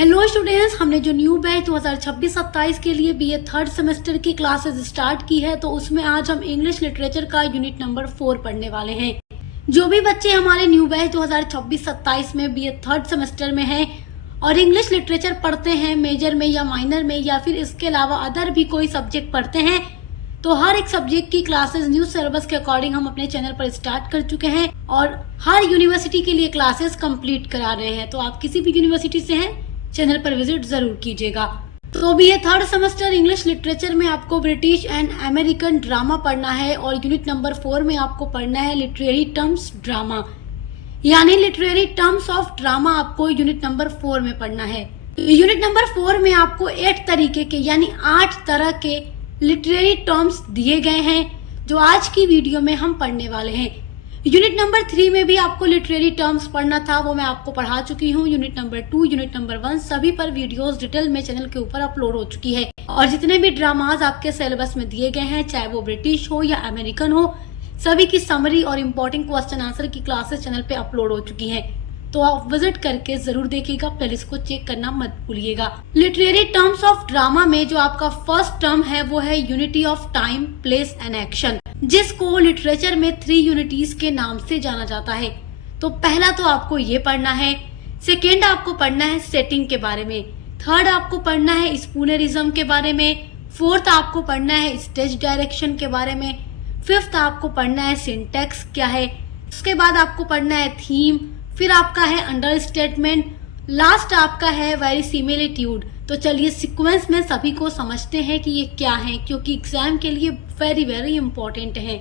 Hello students, हमने जो new batch 2026-27 के लिए बीए थर्ड सेमेस्टर की क्लासेस स्टार्ट की है, तो उसमें आज हम इंग्लिश लिटरेचर का यूनिट नंबर 4 पढ़ने वाले हैं। जो भी बच्चे हमारे न्यू बैच 2026-27 में बीए थर्ड सेमेस्टर में हैं और इंग्लिश लिटरेचर पढ़ते हैं मेजर में या माइनर में, या फिर इसके अलावा अदर भी कोई सब्जेक्ट पढ़ते हैं, तो हर एक सब्जेक्ट की क्लासेस न्यू सिलेबस के अकॉर्डिंग हम अपने चैनल पर स्टार्ट कर चुके हैं और हर यूनिवर्सिटी के लिए क्लासेस कंप्लीट करा रहे हैं। तो आप किसी भी यूनिवर्सिटी से हैं, चैनल पर विजिट जरूर कीजिएगा। तो भी ये थर्ड सेमेस्टर इंग्लिश लिटरेचर में आपको ब्रिटिश एंड अमेरिकन ड्रामा पढ़ना है और यूनिट नंबर 4 में आपको पढ़ना है लिटरेरी टर्म्स ड्रामा, यानी लिटरेरी टर्म्स ऑफ ड्रामा आपको यूनिट नंबर 4 में पढ़ना है। यूनिट नंबर 4 में आपको 8 तरीके के यानी 8 तरह के लिटरेरी टर्म्स दिए गए हैं जो आज की वीडियो में हम पढ़ने वाले हैं। यूनिट नंबर 3 में भी आपको लिटरेरी टर्म्स पढ़ना था, वो मैं आपको पढ़ा चुकी हूँ। यूनिट नंबर 2, यूनिट नंबर 1 सभी पर वीडियोस डिटेल में चैनल के ऊपर अपलोड हो चुकी है और जितने भी ड्रामाज आपके सिलेबस में दिए गए हैं, चाहे वो ब्रिटिश हो या अमेरिकन हो, सभी की समरी और इम्पोर्टेंट क्वेश्चन आंसर की क्लासेस चैनल पे अपलोड हो चुकी हैं। तो आप विजिट करके जरूर देखिएगा, प्लेलिस्ट को चेक करना मत भूलिएगा। लिटरेरी टर्म्स ऑफ ड्रामा में जो आपका फर्स्ट टर्म है वो है unity of time, place and action, जिसको लिटरेचर में 3 यूनिटीज के नाम से जाना जाता है। तो पहला तो आपको ये पढ़ना है, सेकेंड आपको पढ़ना है सेटिंग के बारे में, थर्ड आपको पढ़ना है स्पूनरिज्म के बारे में, फोर्थ आपको पढ़ना है स्टेज डायरेक्शन के बारे में, फिफ्थ आपको पढ़ना है सिंटैक्स क्या है, उसके बाद आपको पढ़ना है थीम, फिर आपका है अंडरस्टेटमेंट, लास्ट आपका है वेरिसिमिलिट्यूड। तो चलिए सीक्वेंस में सभी को समझते हैं कि ये क्या है, क्योंकि एग्जाम के लिए वेरी वेरी इंपॉर्टेंट है।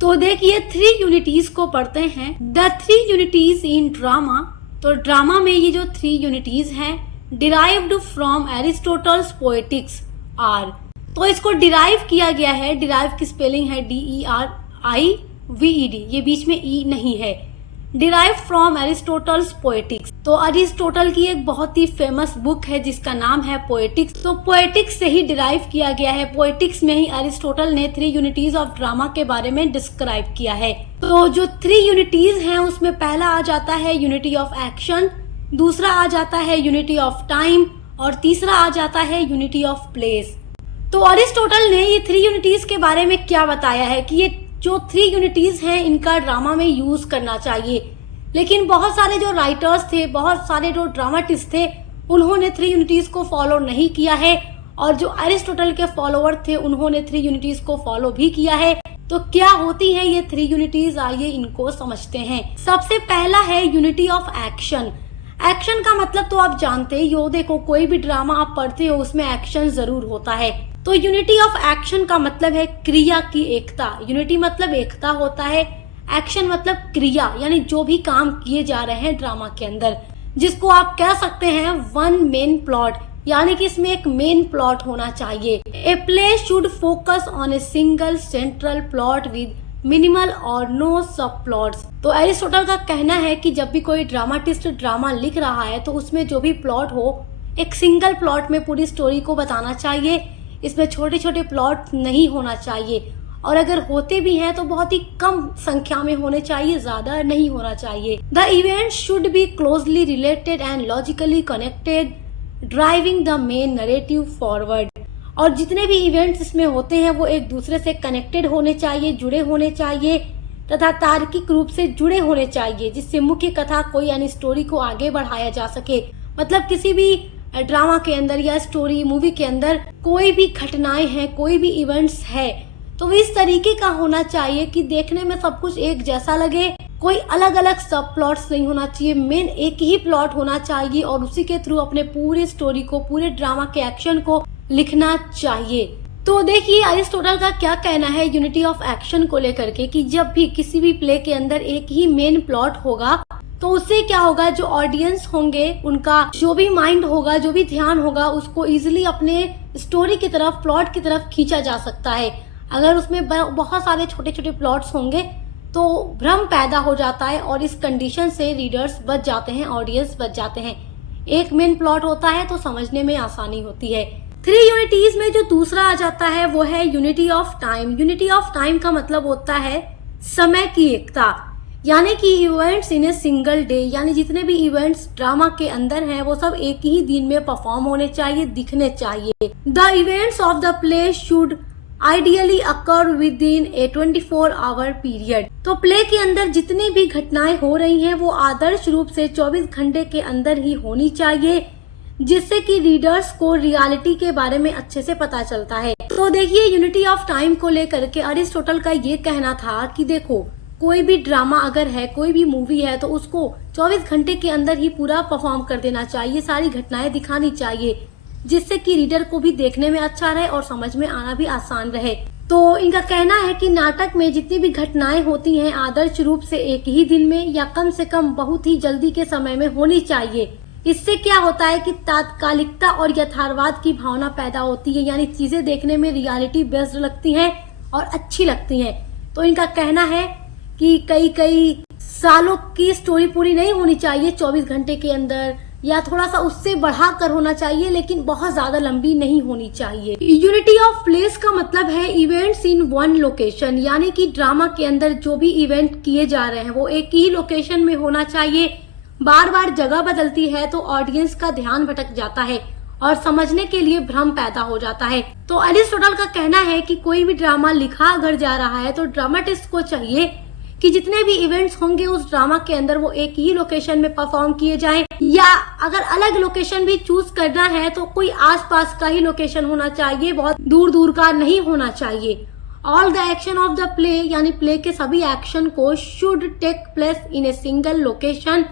तो देखिए 3 यूनिटीज को पढ़ते हैं। The 3 unities in drama. तो ड्रामा में ये जो 3 यूनिटीज हैं derived from Aristotle's poetics are. तो इसको डिराइव किया गया है, डिराइव की स्पेलिंग है DERIVED, ये बीच में ई नहीं है। Derive from Aristotle's poetics. तो अरिस्टोटल की एक बहुत ही फेमस बुक है जिसका नाम है पोएटिक्स। तो पोएटिक्स से ही डिराइव किया गया है, पोएटिक्स में ही अरिस्टोटल ने 3 यूनिटीज ऑफ ड्रामा के बारे में डिस्क्राइब किया है। तो जो 3 यूनिटीज हैं उसमें पहला आ जाता है यूनिटी ऑफ एक्शन, दूसरा आ जाता है यूनिटी ऑफ टाइम और तीसरा आ जाता है यूनिटी ऑफ प्लेस। तो अरिस्टोटल ने ये 3 यूनिटीज के बारे में क्या बताया है कि ये जो 3 यूनिटीज हैं इनका ड्रामा में यूज करना चाहिए, लेकिन बहुत सारे जो राइटर्स थे, बहुत सारे जो ड्रामाटिस्ट थे, उन्होंने 3 यूनिटीज को फॉलो नहीं किया है और जो अरिस्टोटल के फॉलोअर थे उन्होंने 3 यूनिटीज को फॉलो भी किया है। तो क्या होती है ये 3 यूनिटीज, आइए इनको समझते हैं। सबसे पहला है यूनिटी ऑफ एक्शन। एक्शन का मतलब तो आप जानते ही हो, देखो कोई भी ड्रामा आप पढ़ते हो उसमें एक्शन जरूर होता है। तो यूनिटी ऑफ एक्शन का मतलब है क्रिया की एकता। यूनिटी मतलब एकता होता है, एक्शन मतलब क्रिया, यानी जो भी काम किए जा रहे हैं ड्रामा के अंदर, जिसको आप कह सकते हैं वन मेन प्लॉट, यानी कि इसमें एक मेन प्लॉट होना चाहिए। A play should focus on a single central plot with minimal और नो सब प्लॉट्स। तो एरिस्टोटल का कहना है कि जब भी कोई ड्रामाटिस्ट ड्रामा लिख रहा है तो उसमें जो भी प्लॉट हो एक सिंगल प्लॉट में पूरी स्टोरी को बताना चाहिए, इसमें छोटे छोटे प्लॉट नहीं होना चाहिए, और अगर होते भी हैं तो बहुत ही कम संख्या में होने चाहिए, ज्यादा नहीं होना चाहिए। The event should be closely related and logically connected, driving the main narrative forward. और जितने भी इवेंट्स इसमें होते हैं वो एक दूसरे से कनेक्टेड होने चाहिए, जुड़े होने चाहिए तथा तार्किक रूप से जुड़े होने चाहिए, जिससे मुख्य कथा को यानी स्टोरी को आगे बढ़ाया जा सके। मतलब किसी भी ड्रामा के अंदर या स्टोरी मूवी के अंदर कोई भी घटनाएं हैं, कोई भी इवेंट्स है, तो इस तरीके का होना चाहिए कि देखने में सब कुछ एक जैसा लगे, कोई अलग अलग सब प्लॉट्स नहीं होना चाहिए, मेन एक ही प्लॉट होना चाहिए और उसी के थ्रू अपने पूरे स्टोरी को, पूरे ड्रामा के एक्शन को लिखना चाहिए। तो देखिए अरिस्टोटल का क्या कहना है यूनिटी ऑफ एक्शन को लेकर के, कि जब भी किसी भी प्ले के अंदर एक ही मेन प्लॉट होगा तो उससे क्या होगा, जो ऑडियंस होंगे उनका जो भी माइंड होगा, जो भी ध्यान होगा, उसको इजीली अपने स्टोरी की तरफ, प्लॉट की तरफ खींचा जा सकता है। अगर उसमें बहुत सारे छोटे छोटे प्लॉट्स होंगे तो भ्रम पैदा हो जाता है और इस कंडीशन से रीडर्स बच जाते हैं, ऑडियंस बच जाते हैं। एक मेन प्लॉट होता है तो समझने में आसानी होती है। 3 यूनिटीज में जो दूसरा आ जाता है वो है unity of time. Unity of time का मतलब होता है समय की एकता, यानी कि events in a single day, यानी जितने भी इवेंट्स ड्रामा के अंदर हैं वो सब एक ही दिन में परफॉर्म होने चाहिए, दिखने चाहिए। The events of the play should ideally occur with in A 24 our period. तो प्ले के अंदर जितनी भी घटनाएं हो रही हैं वो आदर्श रूप से 24 घंटे के अंदर ही होनी चाहिए, जिससे कि रीडर्स को रियलिटी के बारे में अच्छे से पता चलता है। तो देखिए, यूनिटी ऑफ टाइम को लेकर के अरिस्टोटल का ये कहना था कि देखो, कोई भी ड्रामा अगर है, कोई भी मूवी है, तो उसको 24 घंटे के अंदर ही पूरा परफॉर्म कर देना चाहिए, सारी घटनाएं दिखानी चाहिए, जिससे कि रीडर को भी देखने में अच्छा रहे और समझ में आना भी आसान रहे। तो इनका कहना है कि नाटक में जितनी भी घटनाएं होती हैं आदर्श रूप से एक ही दिन में या कम से कम बहुत ही जल्दी के समय में होनी चाहिए। इससे क्या होता है कि तात्कालिकता और यथार्थवाद की भावना पैदा होती है, यानी चीजें देखने में रियलिटी बेस्ड लगती हैं और अच्छी लगती हैं। तो इनका कहना है कि कई सालों की स्टोरी पूरी नहीं होनी चाहिए 24 घंटे के अंदर, या थोड़ा सा उससे बढ़ाकर होना चाहिए, लेकिन बहुत ज्यादा लंबी नहीं होनी चाहिए। यूनिटी ऑफ प्लेस का मतलब है इवेंट्स इन वन लोकेशन, यानी कि ड्रामा के अंदर जो भी इवेंट किए जा रहे हैं वो एक ही लोकेशन में होना चाहिए। बार बार जगह बदलती है तो ऑडियंस का ध्यान भटक जाता है और समझने के लिए भ्रम पैदा हो जाता है। तो अरिस्टोटल का कहना है कि कोई भी ड्रामा लिखा अगर जा रहा है तो ड्रामाटिस्ट को चाहिए कि जितने भी इवेंट्स होंगे उस ड्रामा के अंदर वो एक ही लोकेशन में परफॉर्म किए जाएं, या अगर अलग लोकेशन भी चूज करना है तो कोई आसपास का ही लोकेशन होना चाहिए, बहुत दूर दूर का नहीं होना चाहिए। All the action of the play, यानी प्ले के सभी एक्शन को should take place in a single location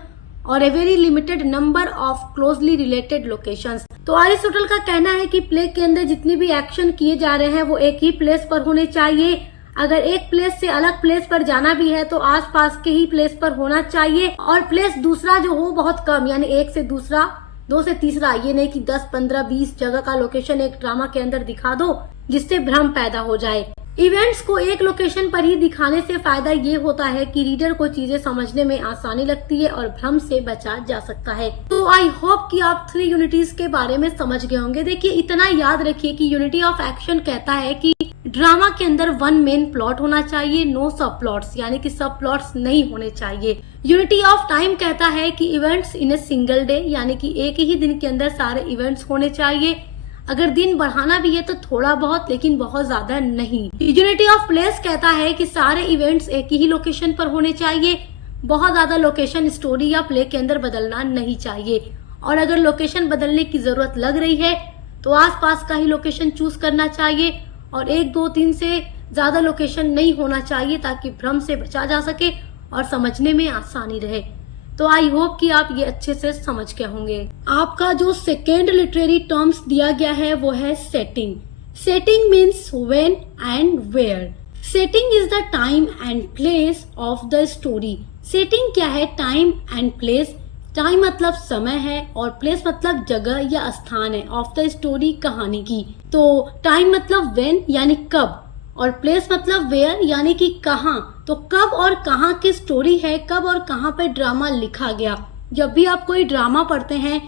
और a very limited number of closely related locations. तो अरिस्टोटल का कहना है कि प्ले के अंदर जितने भी एक्शन किए जा रहे हैं वो एक ही प्लेस पर होने चाहिए। अगर एक प्लेस से अलग प्लेस पर जाना भी है तो आसपास के ही प्लेस पर होना चाहिए, और प्लेस दूसरा जो हो बहुत कम, यानी एक से दूसरा, दो से तीसरा, ये नहीं कि 10, 15, 20 जगह का लोकेशन एक ड्रामा के अंदर दिखा दो जिससे भ्रम पैदा हो जाए। इवेंट्स को एक लोकेशन पर ही दिखाने से फायदा ये होता है कि रीडर को चीजें समझने में आसानी लगती है और भ्रम से बचा जा सकता है। तो आई होप कि आप 3 यूनिटीज के बारे में समझ गए होंगे। देखिए, इतना याद रखिए कि यूनिटी ऑफ एक्शन कहता है कि ड्रामा के अंदर वन मेन प्लॉट होना चाहिए, नो सब प्लॉट्स, यानी कि सब प्लॉट्स नहीं होने चाहिए। यूनिटी ऑफ टाइम कहता है कि events in a single day, यानी कि एक ही दिन के अंदर सारे इवेंट्स होने चाहिए। अगर दिन बढ़ाना भी है तो थोड़ा बहुत, लेकिन बहुत ज्यादा नहीं। यूनिटी ऑफ प्लेस कहता है कि सारे इवेंट्स एक ही लोकेशन पर होने चाहिए, बहुत ज्यादा लोकेशन स्टोरी या प्ले के अंदर बदलना नहीं चाहिए, और अगर लोकेशन बदलने की जरूरत लग रही है तो आसपास का ही लोकेशन चूज करना चाहिए, और 1, 2, 3 से ज्यादा लोकेशन नहीं होना चाहिए ताकि भ्रम से बचा जा सके और समझने में आसानी रहे। तो आई होप कि आप ये अच्छे से समझ गए होंगे। आपका जो सेकेंड लिटरेरी टर्म्स दिया गया है वो है setting. Setting means when and where. Setting is the time and place of the story. Setting क्या है? Time and place. टाइम मतलब समय है और प्लेस मतलब जगह या स्थान है ऑफ द स्टोरी, कहानी की। तो टाइम मतलब व्हेन यानी कब, और प्लेस मतलब वेयर यानी कि कहाँ। तो कब और कहाँ की स्टोरी है, कब और कहाँ पे ड्रामा लिखा गया। जब भी आप कोई ड्रामा पढ़ते हैं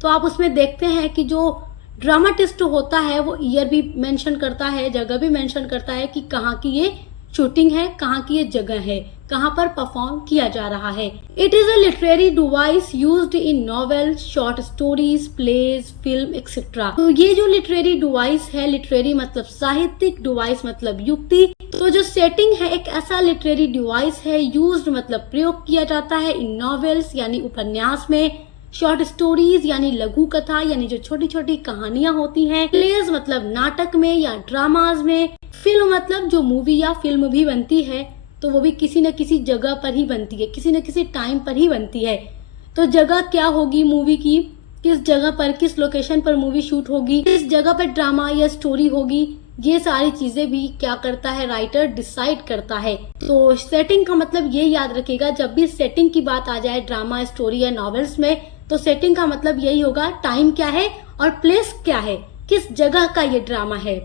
तो आप उसमें देखते हैं कि जो ड्रामाटिस्ट होता है वो ईयर भी मेंशन करता है, जगह भी मेंशन करता है कि कहाँ की ये शूटिंग है, कहाँ की ये जगह है, कहाँ पर परफॉर्म किया जा रहा है। It is a literary device used in novels, short stories, plays, film etcetera. तो ये जो लिटरेरी डिवाइस है, लिटरेरी मतलब साहित्यिक, डिवाइस मतलब युक्ति। तो जो सेटिंग है एक ऐसा लिटरेरी डिवाइस है, यूज्ड मतलब प्रयोग किया जाता है, इन नॉवेल्स यानी उपन्यास में, शॉर्ट स्टोरीज यानी लघु कथा यानी जो छोटी छोटी कहानियां होती हैं, प्लेज मतलब नाटक में या ड्रामाज में, फिल्म मतलब जो मूवी या फिल्म भी बनती है तो वो भी किसी न किसी जगह पर ही बनती है, किसी न किसी टाइम पर ही बनती है। तो जगह क्या होगी मूवी की, किस जगह पर, किस लोकेशन पर मूवी शूट होगी, किस जगह पर ड्रामा या स्टोरी होगी, ये सारी चीजें भी क्या करता है, राइटर डिसाइड करता है। तो सेटिंग का मतलब ये याद रखिएगा, जब भी सेटिंग की बात आ जाए ड्रामा, स्टोरी या नॉवेल्स में, तो सेटिंग का मतलब यही होगा टाइम क्या है और प्लेस क्या है, किस जगह का ये ड्रामा है।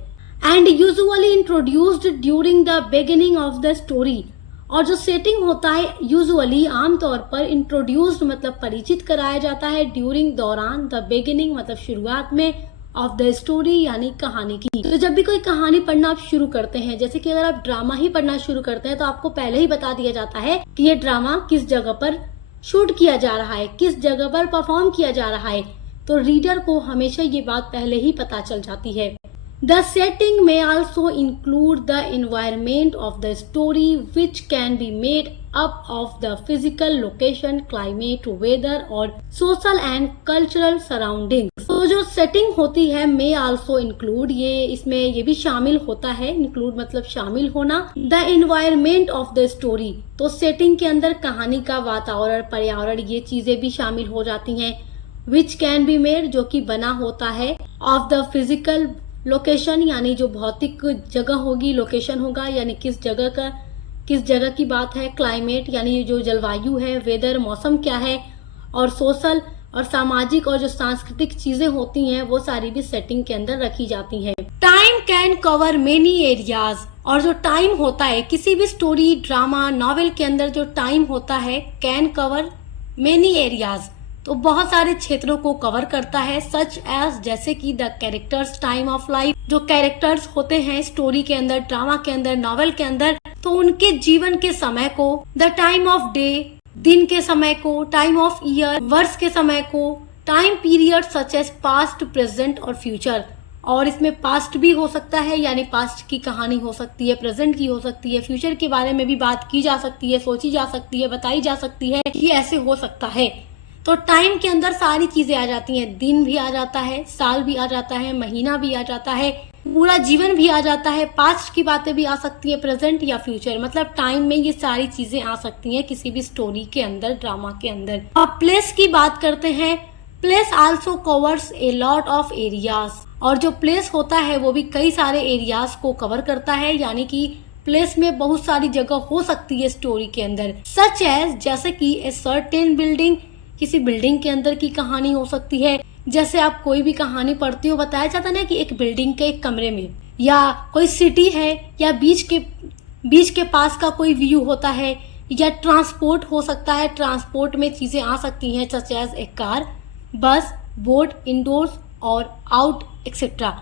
And usually introduced during the beginning of the story. और जो सेटिंग होता है यूजुअली आमतौर पर इंट्रोड्यूस्ड मतलब परिचित कराया जाता है, ड्यूरिंग दौरान, द बिगिनिंग मतलब शुरुआत में, ऑफ द स्टोरी यानी कहानी की। तो जब भी कोई कहानी पढ़ना आप शुरू करते हैं, जैसे कि अगर आप ड्रामा ही पढ़ना शुरू करते हैं तो आपको पहले ही बता दिया जाता है कि ये ड्रामा किस जगह पर शूट किया जा रहा है, किस जगह पर परफॉर्म किया जा रहा है। तो रीडर को हमेशा ये बात पहले ही पता चल जाती है। The setting may also include the environment of the story, which can be made up of the physical location, climate, weather और social and cultural surroundings। तो जो setting होती है may also include, ये इसमें ये भी शामिल होता है, include मतलब शामिल होना। The environment of the story, तो setting के अंदर कहानी का वातावरण, पर्यावरण, ये चीजें भी शामिल हो जाती हैं। Which can be made, जो कि बना होता है, of the physical लोकेशन यानी जो भौतिक जगह होगी, लोकेशन होगा यानी किस जगह की बात है, क्लाइमेट यानी जो जलवायु है, वेदर मौसम क्या है, और सोशल और सामाजिक और जो सांस्कृतिक चीजें होती हैं वो सारी भी सेटिंग के अंदर रखी जाती हैं। Time can cover many areas, और जो टाइम होता है किसी भी स्टोरी, ड्रामा, नॉवेल के अंदर जो टाइम होता है कैन कवर मेनी एरियाज, तो बहुत सारे क्षेत्रों को कवर करता है। सच एज, जैसे कि the characters time of life, जो कैरेक्टर्स होते हैं स्टोरी के अंदर, ड्रामा के अंदर, नॉवेल के अंदर, तो उनके जीवन के समय को, द टाइम ऑफ डे, दिन के समय को, टाइम ऑफ ईयर, वर्ष के समय को, time period such as past, present और फ्यूचर। और इसमें पास्ट भी हो सकता है यानी पास्ट की कहानी हो सकती है, प्रेजेंट की हो सकती है, फ्यूचर के बारे में भी बात की जा सकती है, सोची जा सकती है, बताई जा सकती है कि ऐसे हो सकता है। तो टाइम के अंदर सारी चीजें आ जाती हैं, दिन भी आ जाता है, साल भी आ जाता है, महीना भी आ जाता है, पूरा जीवन भी आ जाता है, पास्ट की बातें भी आ सकती है, प्रेजेंट या फ्यूचर, मतलब टाइम में ये सारी चीजें आ सकती हैं किसी भी स्टोरी के अंदर, ड्रामा के अंदर। अब प्लेस की बात करते हैं। Place also covers a lot of areas, और जो प्लेस होता है वो भी कई सारे एरियाज को कवर करता है, यानी कि प्लेस में बहुत सारी जगह हो सकती है स्टोरी के अंदर। सच एज, जैसे कि ए सर्टेन बिल्डिंग, किसी बिल्डिंग के अंदर की कहानी हो सकती है। जैसे आप कोई भी कहानी पढ़ती हो, बताया जाता है ना कि एक बिल्डिंग के एक कमरे में, या कोई सिटी है, या बीच के पास का कोई व्यू होता है, या ट्रांसपोर्ट हो सकता है, ट्रांसपोर्ट में चीजें आ सकती हैं सच एज ए कार, बस, बोट, इंडोर्स और आउट एक्सेट्रा।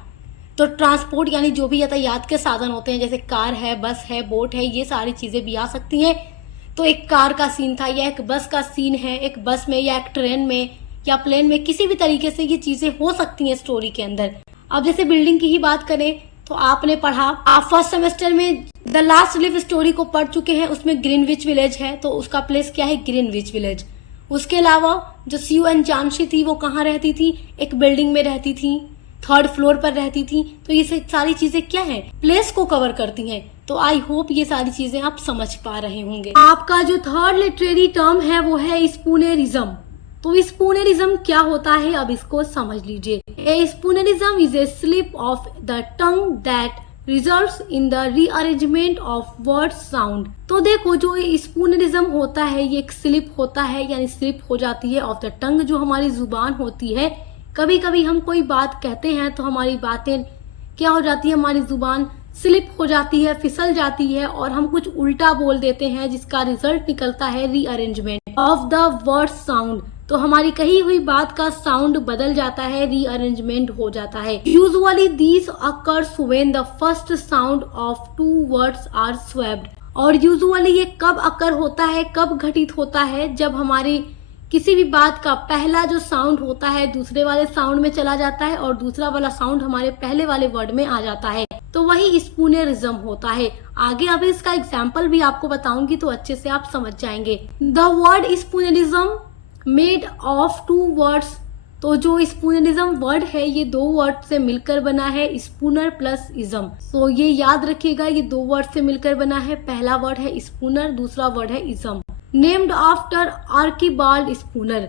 तो ट्रांसपोर्ट यानी जो भी यातायात के साधन होते हैं, जैसे कार है, बस है, बोट है, ये सारी चीजें भी आ सकती हैं। तो एक कार का सीन था या एक बस का सीन है, एक बस में या एक ट्रेन में या प्लेन में, किसी भी तरीके से ये चीजें हो सकती हैं स्टोरी के अंदर। अब जैसे बिल्डिंग की ही बात करें तो आपने पढ़ा, आप फर्स्ट सेमेस्टर में द लास्ट लिव स्टोरी को पढ़ चुके हैं, उसमें ग्रीनविच विलेज है, तो उसका प्लेस क्या है, ग्रीनविच विलेज। उसके अलावा जो सीयू एंड जानशी थी वो कहाँ रहती थी, एक बिल्डिंग में रहती थी, 3rd फ्लोर पर रहती थी। तो ये सारी चीजें क्या है, प्लेस को कवर करती हैं। तो आई होप ये सारी चीजें आप समझ पा रहे होंगे। आपका जो 3rd लिटरेरी टर्म है वो है स्पूनरिज्म। तो स्पूनरिज्म क्या होता है, अब इसको समझ लीजिए। A spoonerism is a slip of the tongue that results in the rearrangement of word sound. तो देखो, जो स्पूनरिज्म होता है ये एक स्लिप होता है, यानी स्लिप हो जाती है ऑफ द टंग, जो हमारी जुबान होती है। कभी कभी हम कोई बात कहते हैं तो हमारी बातें क्या हो जाती है, हमारी जुबान स्लिप हो जाती है, फिसल जाती है, और हम कुछ उल्टा बोल देते हैं, जिसका रिजल्ट निकलता है rearrangement of the word sound. तो हमारी कही हुई बात का साउंड बदल जाता है, रीअरेंजमेंट हो जाता है। Usually these occurs when the first sound of 2 words are swapped. और यूजुअली ये कब अकर होता है, कब घटित होता है, जब हमारी किसी भी बात का पहला जो साउंड होता है दूसरे वाले साउंड में चला जाता है, और दूसरा वाला साउंड हमारे पहले वाले वर्ड में आ जाता है, तो वही स्पूनरिज्म होता है। आगे अभी इसका एग्जाम्पल भी आपको बताऊंगी तो अच्छे से आप समझ जाएंगे। The word spoonerism made of 2 words. तो जो स्पूनरिज्म वर्ड है ये 2 वर्ड से मिलकर बना है, स्पूनर प्लस इज्म। तो ये याद रखिएगा, ये 2 वर्ड से मिलकर बना है। पहला वर्ड है स्पूनर, दूसरा वर्ड है ism. Named after Archibald Spooner.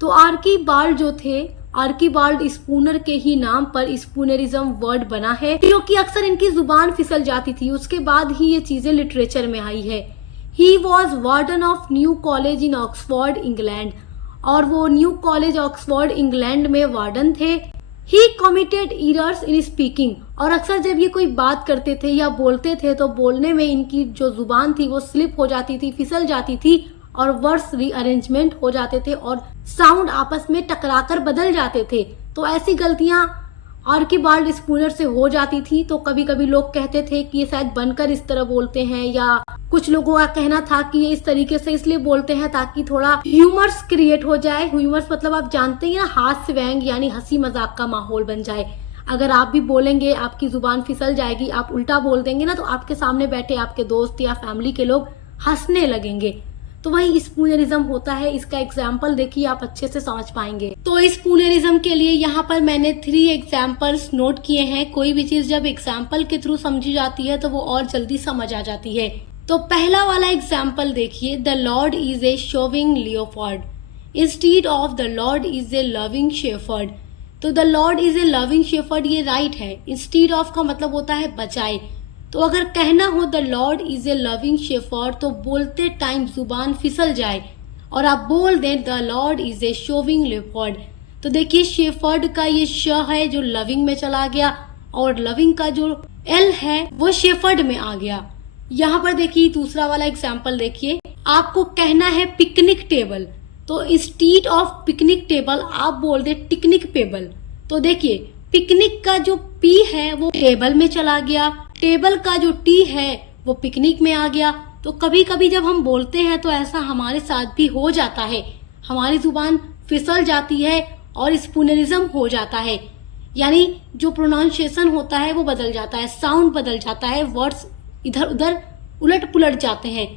तो आर्कीबाल्ड जो थे, आर्कीबाल्ड स्पूनर के ही नाम पर स्पूनरिज्म वर्ड बना है, क्योंकि अक्सर इनकी जुबान फिसल जाती थी। उसके बाद ही ये चीजें लिटरेचर में आई है। He was warden of new college in Oxford England. और वो न्यू कॉलेज ऑक्सफोर्ड इंग्लैंड में वार्डन थे। ही कमिटेड एरर्स इन स्पीकिंग। और अक्सर जब ये कोई बात करते थे या बोलते थे तो बोलने में इनकी जो जुबान थी वो स्लिप हो जाती थी, फिसल जाती थी, और वर्ड्स रीअरेंजमेंट हो जाते थे और साउंड आपस में टकराकर बदल जाते थे। तो ऐसी गलतियां आर्किबाल्ड स्पूनर से हो जाती थी, तो कभी कभी लोग कहते थे कि ये शायद बनकर इस तरह बोलते हैं, या कुछ लोगों का कहना था कि ये इस तरीके से इसलिए बोलते हैं ताकि थोड़ा ह्यूमर्स क्रिएट हो जाए। ह्यूमर्स मतलब आप जानते हैं ना, हास्य व्यंग यानी हंसी मजाक का माहौल बन जाए। अगर आप भी बोलेंगे आपकी जुबान फिसल जाएगी, आप उल्टा बोल देंगे ना, तो आपके सामने बैठे आपके दोस्त या फैमिली के लोग हंसने लगेंगे। तो वही स्पूनरिज्म होता है। इसका एग्जाम्पल देखिए, आप अच्छे से समझ पाएंगे। तो स्पूनरिज्म के लिए यहाँ पर मैंने 3 एग्जाम्पल्स नोट किए हैं। कोई भी चीज जब एग्जाम्पल के थ्रू समझी जाती है तो वो और जल्दी समझ आ जाती है। तो पहला वाला एग्जाम्पल देखिए, the Lord is a shoving leopard instead of the Lord is a loving shepherd. तो the Lord is a loving shepherd ये राइट है। इंस्टीड ऑफ का मतलब होता है बजाय। तो अगर कहना हो the Lord is a loving shepherd, तो बोलते टाइम जुबान फिसल जाए और आप बोल दें the Lord is a showing leopard. तो देखिए शेफर्ड का ये श है जो लविंग में चला गया, और लविंग का जो एल है वो शेफर्ड में आ गया। यहाँ पर देखिए दूसरा वाला एग्जाम्पल देखिए, आपको कहना है पिकनिक टेबल, तो इंस्टीड ऑफ पिकनिक टेबल आप बोल दे टिकनिक पेबल। तो देखिए पिकनिक का जो पी है वो टेबल में चला गया, टेबल का जो टी है वो पिकनिक में आ गया। तो कभी कभी जब हम बोलते हैं तो ऐसा हमारे साथ भी हो जाता है, हमारी जुबान फिसल जाती है और स्पूनरिज्म हो जाता है, यानी जो प्रोनाउंसिएशन होता है वो बदल जाता है, साउंड बदल जाता है, वर्ड्स इधर उधर उलट पुलट जाते हैं।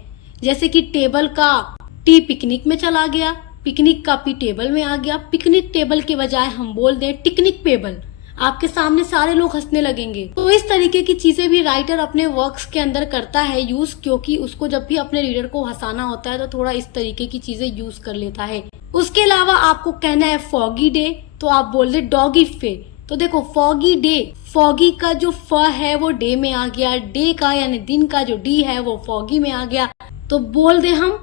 जैसे कि टेबल का टी पिकनिक में चला गया, पिकनिक का पी टेबल में आ गया, पिकनिक टेबल के बजाय हम बोल दें टिकनिक पेबल, आपके सामने सारे लोग हंसने लगेंगे। तो इस तरीके की चीजें भी राइटर अपने वर्क्स के अंदर करता है यूज, क्योंकि उसको जब भी अपने रीडर को हंसाना होता है तो थोड़ा इस तरीके की चीजें यूज कर लेता है। उसके अलावा आपको कहना है फॉगी डे, तो आप बोल दे डॉगी फे। तो देखो फॉगी डे, फॉगी का जो फ है वो डे में आ गया, डे का यानी दिन का जो डी है वो फॉगी में आ गया, तो बोल दे हम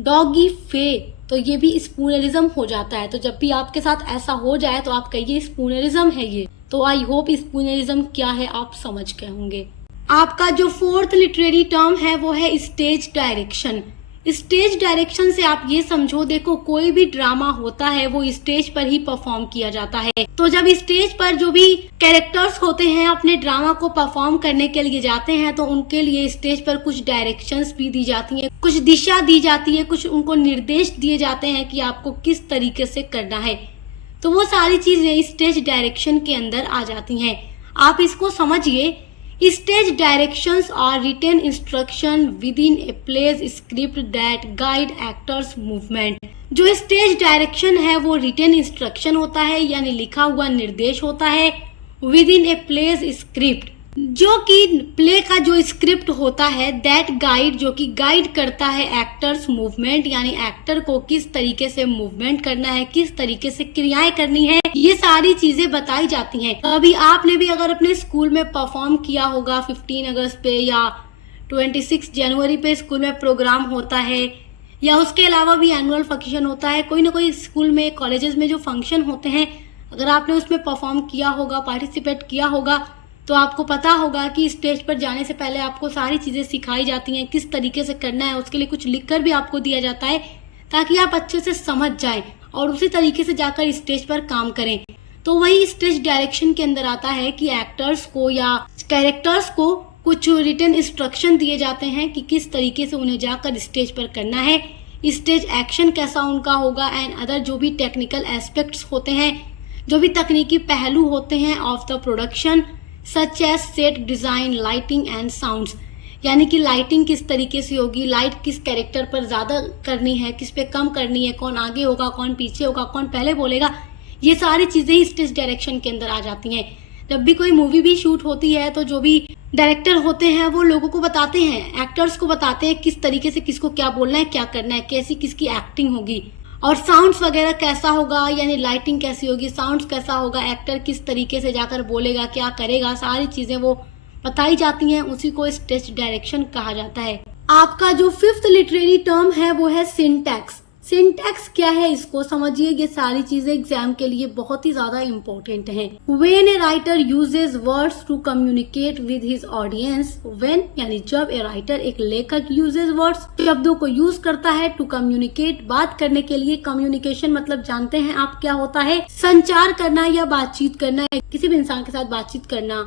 डॉगी फे। तो ये भी स्पूनरिज्म हो जाता है। तो जब भी आपके साथ ऐसा हो जाए तो आप कहिए स्पूनरिज्म है ये। तो आई होप स्पूनरिज्म क्या है आप समझ गए होंगे। आपका जो 4th लिटरेरी टर्म है वो है स्टेज डायरेक्शन। स्टेज डायरेक्शन से आप ये समझो, देखो कोई भी ड्रामा होता है वो स्टेज पर ही परफॉर्म किया जाता है। तो जब स्टेज पर जो भी कैरेक्टर्स होते हैं अपने ड्रामा को परफॉर्म करने के लिए जाते हैं तो उनके लिए स्टेज पर कुछ डायरेक्शंस भी दी जाती हैं, कुछ दिशा दी जाती है, कुछ उनको निर्देश दिए जाते हैं कि आपको किस तरीके से करना है। तो वो सारी चीजें स्टेज डायरेक्शन के अंदर आ जाती हैं। आप इसको समझिए, stage directions are written instruction with in a place script that guide actors movement. जो स्टेज डायरेक्शन है वो रिटन इंस्ट्रक्शन होता है, यानी लिखा हुआ निर्देश होता है with in a place script, जो कि प्ले का जो स्क्रिप्ट होता है, दैट गाइड जो कि गाइड करता है एक्टर्स मूवमेंट, यानी एक्टर को किस तरीके से मूवमेंट करना है, किस तरीके से क्रियाएं करनी है, ये सारी चीजें बताई जाती हैं। अभी आपने भी अगर अपने स्कूल में परफॉर्म किया होगा 15 अगस्त पे या 26 जनवरी पे स्कूल में प्रोग्राम होता है, या उसके अलावा भी एनुअल फंक्शन होता है, कोई ना कोई स्कूल में कॉलेजेस में जो फंक्शन होते हैं, अगर आपने उसमें परफॉर्म किया होगा, पार्टिसिपेट किया होगा, तो आपको पता होगा कि स्टेज पर जाने से पहले आपको सारी चीजें सिखाई जाती हैं, किस तरीके से करना है, उसके लिए कुछ लिखकर भी आपको दिया जाता है ताकि आप अच्छे से समझ जाएं और उसी तरीके से जाकर स्टेज पर काम करें। तो वही स्टेज डायरेक्शन के अंदर आता है कि एक्टर्स को या कैरेक्टर्स को कुछ रिटन इंस्ट्रक्शन दिए जाते हैं कि किस तरीके से उन्हें जाकर स्टेज पर करना है, स्टेज एक्शन कैसा उनका होगा, एंड अदर जो भी टेक्निकल एस्पेक्ट्स होते हैं, जो भी तकनीकी पहलू होते हैं of the production, such as set design, lighting and sounds, यानी कि लाइटिंग किस तरीके से होगी, लाइट किस कैरेक्टर पर ज्यादा करनी है, किस पे कम करनी है, कौन आगे होगा, कौन पीछे होगा, कौन पहले बोलेगा, ये सारी चीजें ही स्टेज डायरेक्शन के अंदर आ जाती हैं। जब भी कोई मूवी भी शूट होती है तो जो भी डायरेक्टर होते हैं वो लोगों को बताते हैं, एक्टर्स को बताते हैं किस तरीके से किसको क्या बोलना है, क्या करना है, कैसी किसकी एक्टिंग होगी, और साउंड्स वगैरह कैसा होगा, यानी लाइटिंग कैसी होगी, साउंड्स कैसा होगा, एक्टर किस तरीके से जाकर बोलेगा, क्या करेगा, सारी चीजें वो बताई जाती हैं, उसी को स्टेज डायरेक्शन कहा जाता है। आपका जो 5th लिटरेरी टर्म है वो है सिंटैक्स। सिंटैक्स क्या है इसको समझिए। ये सारी चीजें एग्जाम के लिए बहुत ही ज्यादा इम्पोर्टेंट हैं। When a writer uses words to communicate with his audience, when यानी जब ए राइटर एक लेखक यूजेस वर्ड्स शब्दों को यूज करता है टू कम्युनिकेट बात करने के लिए। कम्युनिकेशन मतलब जानते हैं आप क्या होता है, संचार करना या बातचीत करना, किसी भी इंसान के साथ बातचीत करना,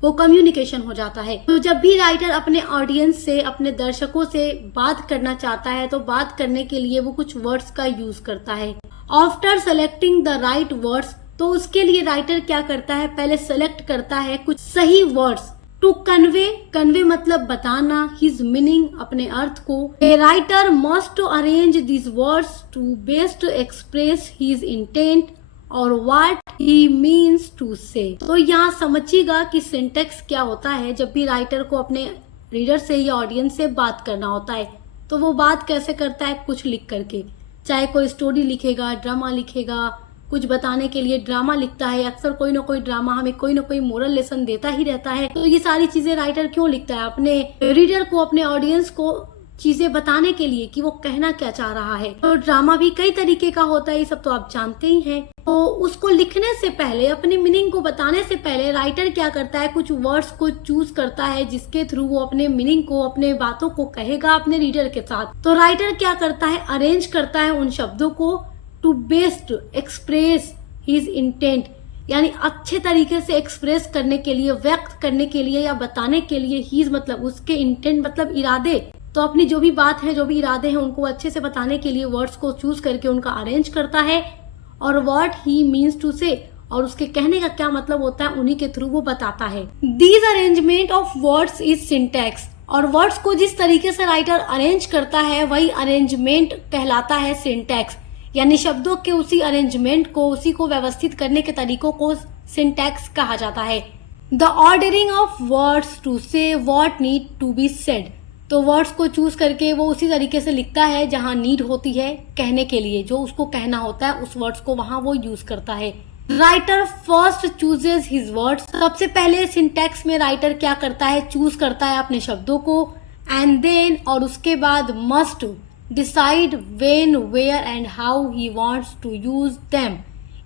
वो कम्युनिकेशन हो जाता है। तो जब भी राइटर अपने ऑडियंस से, अपने दर्शकों से बात करना चाहता है तो बात करने के लिए वो कुछ वर्ड्स का यूज करता है। After selecting the right words, तो उसके लिए राइटर क्या करता है, पहले सेलेक्ट करता है कुछ सही वर्ड्स टू कन्वे मतलब बताना, हिज मीनिंग अपने अर्थ को। A writer must arrange this words to best express his intent और what he means to say. तो यहाँ समझिएगा कि सिंटेक्स क्या होता है। जब भी राइटर को अपने रीडर से या ऑडियंस से बात करना होता है तो वो बात कैसे करता है, कुछ लिख करके, चाहे कोई स्टोरी लिखेगा, ड्रामा लिखेगा, कुछ बताने के लिए ड्रामा लिखता है। अक्सर कोई ना कोई ड्रामा हमें कोई ना कोई मोरल लेसन देता ही रहता है। तो ये सारी चीजें राइटर क्यों लिखता है, अपने रीडर को, अपने ऑडियंस को चीजें बताने के लिए कि वो कहना क्या चाह रहा है। तो ड्रामा भी कई तरीके का होता है, ये सब तो आप जानते ही हैं। तो उसको लिखने से पहले, अपनी मीनिंग को बताने से पहले राइटर क्या करता है, कुछ वर्ड्स को चूज करता है जिसके थ्रू वो अपने मीनिंग को, अपने बातों को कहेगा अपने रीडर के साथ। तो राइटर क्या करता है, अरेंज करता है उन शब्दों को to best express his intent, यानी अच्छे तरीके से एक्सप्रेस करने के लिए, व्यक्त करने के लिए या बताने के लिए। हिज मतलब उसके, इंटेंट मतलब इरादे। तो अपनी जो भी बात है, जो भी इरादे हैं, उनको अच्छे से बताने के लिए वर्ड्स को चूज करके उनका अरेंज करता है। और व्हाट ही मीन्स टू से, और उसके कहने का क्या मतलब होता है, उन्हीं के थ्रू वो बताता है। These arrangement of words is syntax, और वर्ड्स को जिस तरीके से राइटर अरेंज करता है वही अरेंजमेंट कहलाता है सिंटैक्स, यानी शब्दों के उसी अरेंजमेंट को, उसी को व्यवस्थित करने के तरीकों को सिंटैक्स कहा जाता है। The ordering of words to say what need to be said, तो वर्ड्स को चूज करके वो उसी तरीके से लिखता है जहां नीड होती है कहने के लिए, जो उसको कहना होता है उस वर्ड्स को वहां वो यूज करता है। Writer first chooses his words, सबसे पहले सिंटैक्स में राइटर क्या करता है, चूज करता है अपने शब्दों को। एंड देन, और उसके बाद must decide when, where and how he wants to use them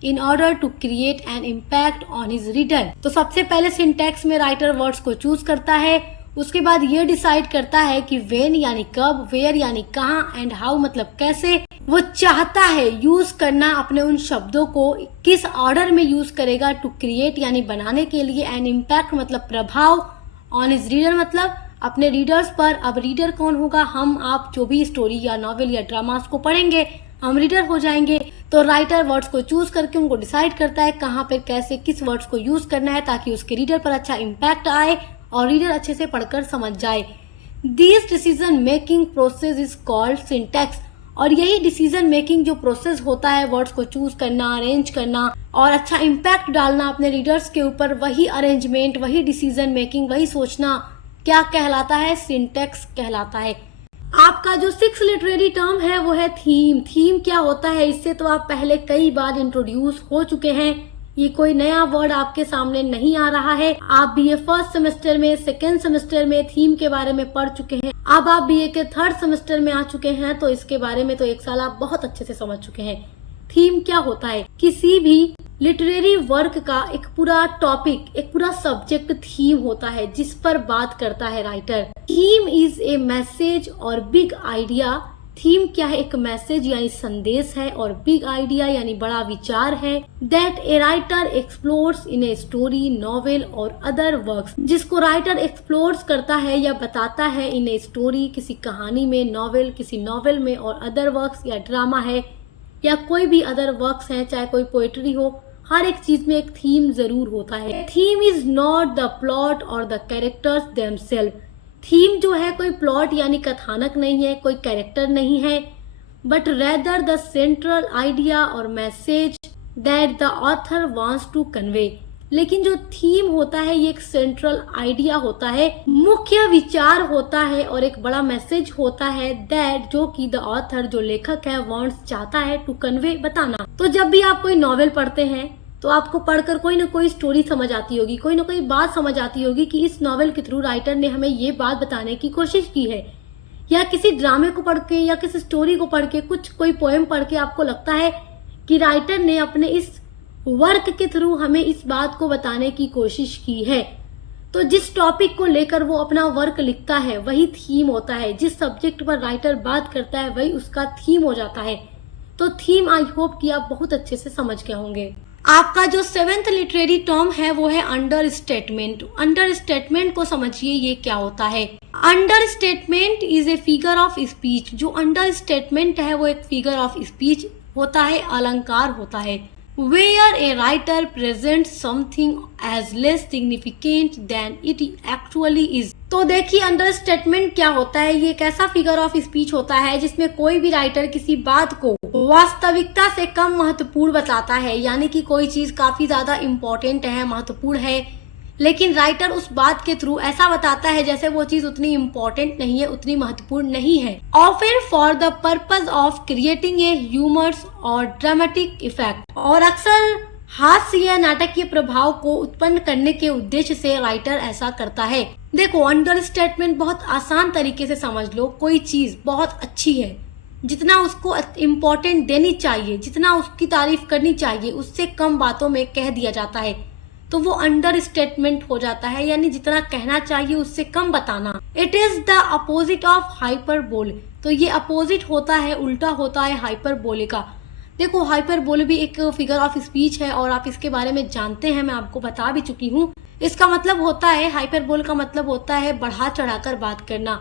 in order to create an impact on his reader. तो सबसे पहले सिंटैक्स में राइटर वर्ड्स को चूज करता है, उसके बाद ये डिसाइड करता है कि व्हेन यानी कब, वेयर यानी कहाँ, एंड हाउ मतलब कैसे वो चाहता है यूज करना अपने उन शब्दों को, किस ऑर्डर में यूज करेगा, टू क्रिएट यानी बनाने के लिए, एन इम्पैक्ट मतलब प्रभाव, ऑन हिज रीडर मतलब अपने रीडर्स पर। अब रीडर कौन होगा, हम आप जो भी स्टोरी या नॉवेल या ड्रामास को पढ़ेंगे हम रीडर हो जाएंगे। तो राइटर वर्ड्स को चूज करके उनको डिसाइड करता है कहाँ पे, कैसे, किस वर्ड्स को यूज करना है ताकि उसके रीडर पर अच्छा इम्पैक्ट आए और रीडर अच्छे से पढ़कर समझ जाए। This decision making process is called syntax, और यही डिसीजन मेकिंग जो प्रोसेस होता है, वर्ड्स को चूज करना, अरेंज करना और अच्छा इम्पैक्ट डालना अपने रीडर्स के ऊपर, वही अरेंजमेंट, वही डिसीजन मेकिंग, वही सोचना क्या कहलाता है, सिंटैक्स कहलाता है। आपका जो 6 लिटरेरी टर्म है वो है थीम। थीम क्या होता है, इससे तो आप पहले कई बार इंट्रोड्यूस हो चुके हैं, ये कोई नया वर्ड आपके सामने नहीं आ रहा है। आप बीए फर्स्ट सेमेस्टर में, सेकेंड सेमेस्टर में थीम के बारे में पढ़ चुके हैं। अब आप बीए के थर्ड सेमेस्टर में आ चुके हैं तो इसके बारे में तो एक साल आप बहुत अच्छे से समझ चुके हैं। थीम क्या होता है, किसी भी लिटरेरी वर्क का एक पूरा टॉपिक, एक पूरा सब्जेक्ट थीम होता है जिस पर बात करता है writer. Theme is a message और बिग आइडिया। थीम क्या है, एक मैसेज यानी संदेश है, और बिग आइडिया यानी बड़ा विचार है। That a writer explores in a story, novel और अदर वर्क्स, जिसको राइटर एक्सप्लोर्स करता है या बताता है इन ए स्टोरी, किसी कहानी में, नॉवेल, किसी नॉवेल में, और अदर वर्क्स या ड्रामा है या कोई भी अदर वर्क्स हैं, चाहे कोई पोएट्री हो, हर एक चीज में एक थीम जरूर होता है। Theme is not the plot और द कैरेक्टर्स देमसेल्फ। थीम जो है कोई प्लॉट यानी कथानक नहीं है, कोई कैरेक्टर नहीं है, but rather the central idea और message that the author wants to convey. लेकिन जो थीम होता है ये एक सेंट्रल आइडिया होता है, मुख्य विचार होता है और एक बड़ा मैसेज होता है, दैट जो कि द ऑथर जो लेखक है वांट्स चाहता है टू कन्वे बताना। तो जब भी आप कोई नॉवेल पढ़ते हैं तो आपको पढ़कर कोई ना कोई स्टोरी समझ आती होगी, कोई ना कोई बात समझ आती होगी कि इस नॉवेल के थ्रू राइटर ने हमें ये बात बताने की कोशिश की है, या किसी ड्रामे को पढ़ के या किसी स्टोरी को पढ़ के, कुछ कोई पोएम पढ़ के आपको लगता है कि राइटर ने अपने इस वर्क के थ्रू हमें इस बात को बताने की कोशिश की है, तो जिस टॉपिक को लेकर वो अपना वर्क लिखता है वही थीम होता है। जिस सब्जेक्ट पर राइटर बात करता है वही उसका थीम हो जाता है। तो थीम आई होप कि आप बहुत अच्छे से समझ गए होंगे। आपका जो 7th लिटरेरी टर्म है वो है अंडर स्टेटमेंट। अंडर स्टेटमेंट को समझिए ये क्या होता है। Under statement is a figure of speech. जो अंडर स्टेटमेंट है वो एक फिगर ऑफ स्पीच होता है, अलंकार होता है। Where a writer presents something as less significant than it actually is। तो देखिए अंडरस्टेटमेंट क्या होता है। ये एक ऐसा फिगर ऑफ स्पीच होता है जिसमें कोई भी राइटर किसी बात को वास्तविकता से कम महत्वपूर्ण बताता है, यानी कि कोई चीज काफी ज्यादा इम्पोर्टेंट है, महत्वपूर्ण है, लेकिन राइटर उस बात के थ्रू ऐसा बताता है जैसे वो चीज उतनी इम्पोर्टेंट नहीं है, उतनी महत्वपूर्ण नहीं है। Often for the purpose of creating a humours और ड्रामेटिक इफेक्ट। और अक्सर हास्य या नाटकीय प्रभाव को उत्पन्न करने के उद्देश्य से राइटर ऐसा करता है। देखो अंडरस्टेटमेंट बहुत आसान तरीके से समझ लो। कोई चीज बहुत अच्छी है, जितना उसको इम्पोर्टेंट देनी चाहिए, जितना उसकी तारीफ करनी चाहिए, उससे कम बातों में कह दिया जाता है, तो वो अंडर स्टेटमेंट हो जाता है। यानी जितना कहना चाहिए उससे कम बताना। It is the opposite of hyperbole. तो ये अपोजिट होता है, उल्टा होता है हाइपरबोले का। देखो हाइपरबोल भी एक फिगर ऑफ स्पीच है और आप इसके बारे में जानते हैं, मैं आपको बता भी चुकी हूँ। इसका मतलब होता है, हाइपरबोल का मतलब होता है बढ़ा चढ़ाकर बात करना।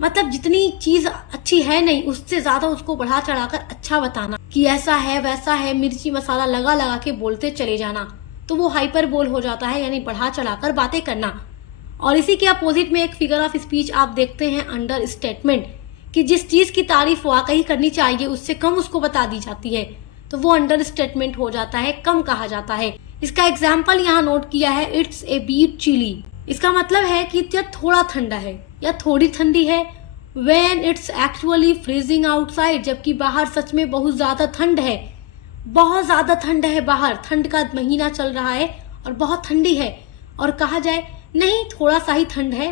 मतलब जितनी चीज अच्छी है नहीं उससे ज्यादा उसको बढ़ा चढ़ाकर अच्छा बताना कि ऐसा है वैसा है, मिर्ची मसाला लगा लगा के बोलते चले जाना, तो वो हाइपरबोल हो जाता है, यानी बढ़ा चढ़ाकर बातें करना। और इसी के अपोजिट में एक फिगर ऑफ स्पीच आप देखते हैं अंडर स्टेटमेंट, कि जिस चीज की तारीफ वाकई करनी चाहिए उससे कम उसको बता दी जाती है, तो वो अंडर स्टेटमेंट हो जाता है, कम कहा जाता है। इसका एग्जाम्पल यहाँ नोट किया है, इट्स ए बीट चिली। इसका मतलब है कि यह थोड़ा ठंडा है या थोड़ी ठंडी है। When it's actually freezing outside, जबकि बाहर सच में बहुत ज्यादा ठंड है, बहुत ज्यादा ठंड है बाहर, ठंड का महीना चल रहा है और बहुत ठंडी है, और कहा जाए नहीं थोड़ा सा ही ठंड है,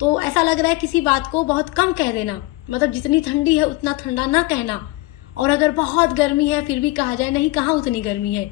तो ऐसा लग रहा है किसी बात को बहुत कम कह देना, मतलब जितनी ठंडी है उतना ठंडा ना कहना। और अगर बहुत गर्मी है फिर भी कहा जाए नहीं कहाँ उतनी गर्मी है,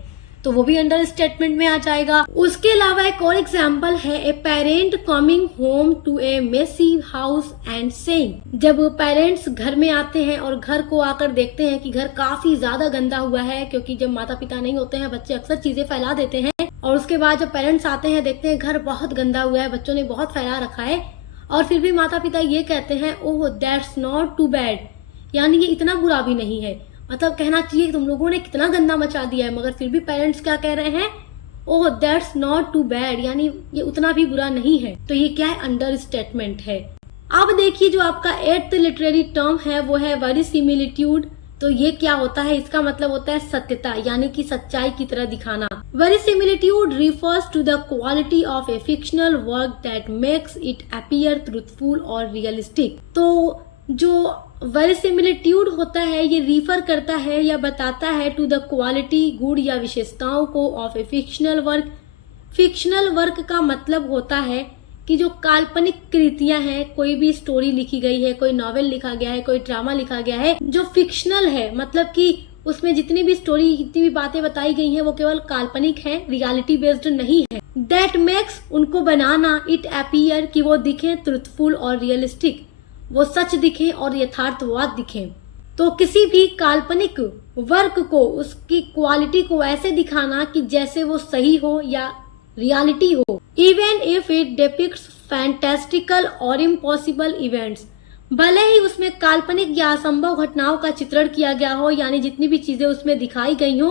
तो वो भी अंडर स्टेटमेंट में आ जाएगा। उसके अलावा एक और एग्जाम्पल है, a parent coming home to a messy house and saying. जब पेरेंट्स घर में आते हैं और घर को आकर देखते हैं कि घर काफी ज्यादा गंदा हुआ है, क्योंकि जब माता पिता नहीं होते हैं बच्चे अक्सर चीजें फैला देते हैं, और उसके बाद जब पेरेंट्स आते हैं देखते हैं घर बहुत गंदा हुआ है, बच्चों ने बहुत फैला रखा है, और फिर भी माता पिता ये कहते हैं oh that's not too bad, यानी ये इतना बुरा भी नहीं है। मतलब कहना चाहिए कि तुम लोगों ने कितना गंदा मचा दिया है, मगर फिर भी पेरेंट्स क्या कह रहे हैं, oh that's not too bad, यानी ये उतना भी बुरा नहीं है। तो ये क्या है, अंडर स्टेटमेंट है। अब देखिए जो आपका 8th लिटरेरी टर्म है वो है वेरिसिमिलिट्यूड। तो ये क्या होता है, इसका मतलब होता है सत्यता, यानी कि सच्चाई की तरह दिखाना। Verisimilitude refers to the quality of a fictional work that makes it appear truthful और रियलिस्टिक। तो जो वेरिसिमिलिट्यूड होता है ये रिफर करता है या बताता है टू द क्वालिटी, गुण या विशेषताओं को of a fictional work. Fictional work का मतलब होता है कि जो काल्पनिक कृतियां हैं, कोई भी स्टोरी लिखी गई है, कोई नॉवेल लिखा गया है, कोई ड्रामा लिखा गया है, जो फिक्शनल है, मतलब कि उसमें जितनी भी स्टोरी, जितनी भी बातें बताई गई हैं वो केवल काल्पनिक है, रियलिटी बेस्ड नहीं है। दैट मेक्स, उनको बनाना, इट अपीयर, कि वो दिखे, ट्रूथफुल और रियलिस्टिक, वो सच दिखे और यथार्थवाद दिखे। तो किसी भी काल्पनिक वर्क को, उसकी क्वालिटी को ऐसे दिखाना कि जैसे वो सही हो या रियलिटी हो। Even if it depicts fantastical और इम्पॉसिबल इवेंट्स, भले ही उसमें काल्पनिक या असंभव घटनाओं का चित्रण किया गया हो, यानी जितनी भी चीजें उसमें दिखाई गई हो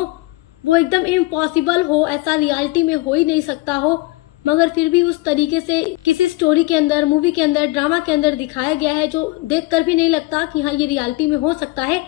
वो एकदम इम्पॉसिबल हो, ऐसा रियलिटी में हो ही नहीं सकता हो, मगर फिर भी उस तरीके से किसी स्टोरी के अंदर, मूवी के अंदर, ड्रामा के अंदर दिखाया गया है जो देखकर भी नहीं लगता कि हाँ ये रियलिटी में हो सकता है,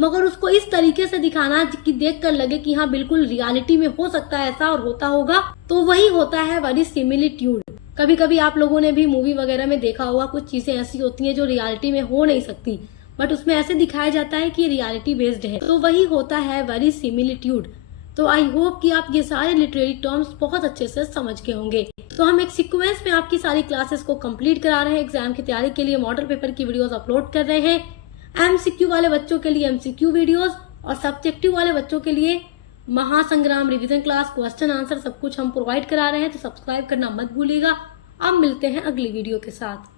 मगर उसको इस तरीके से दिखाना कि देखकर लगे कि हाँ बिल्कुल रियलिटी में हो सकता है ऐसा और होता होगा, तो वही होता है वेरिसिमिलिट्यूड। कभी कभी आप लोगों ने भी मूवी वगैरह में देखा होगा, कुछ चीजें ऐसी होती हैं जो रियलिटी में हो नहीं सकती, बट उसमें ऐसे दिखाया जाता है कि रियलिटी बेस्ड है, तो वही होता है वेरिसिमिलिट्यूड। तो आई होप कि आप ये सारे लिटरेरी टर्म्स बहुत अच्छे से समझ गए होंगे। तो हम एक सीक्वेंस में आपकी सारी क्लासेस को कंप्लीट करा रहे हैं। एग्जाम की तैयारी के लिए मॉडल पेपर की वीडियोस अपलोड कर रहे हैं। एमसीक्यू वाले बच्चों के लिए एमसीक्यू वीडियोस और सब्जेक्टिव वाले बच्चों के लिए महासंग्राम रिवीजन क्लास, क्वेश्चन आंसर सब कुछ हम प्रोवाइड करा रहे हैं। तो सब्सक्राइब करना मत भूलिएगा। अब मिलते हैं अगली वीडियो के साथ।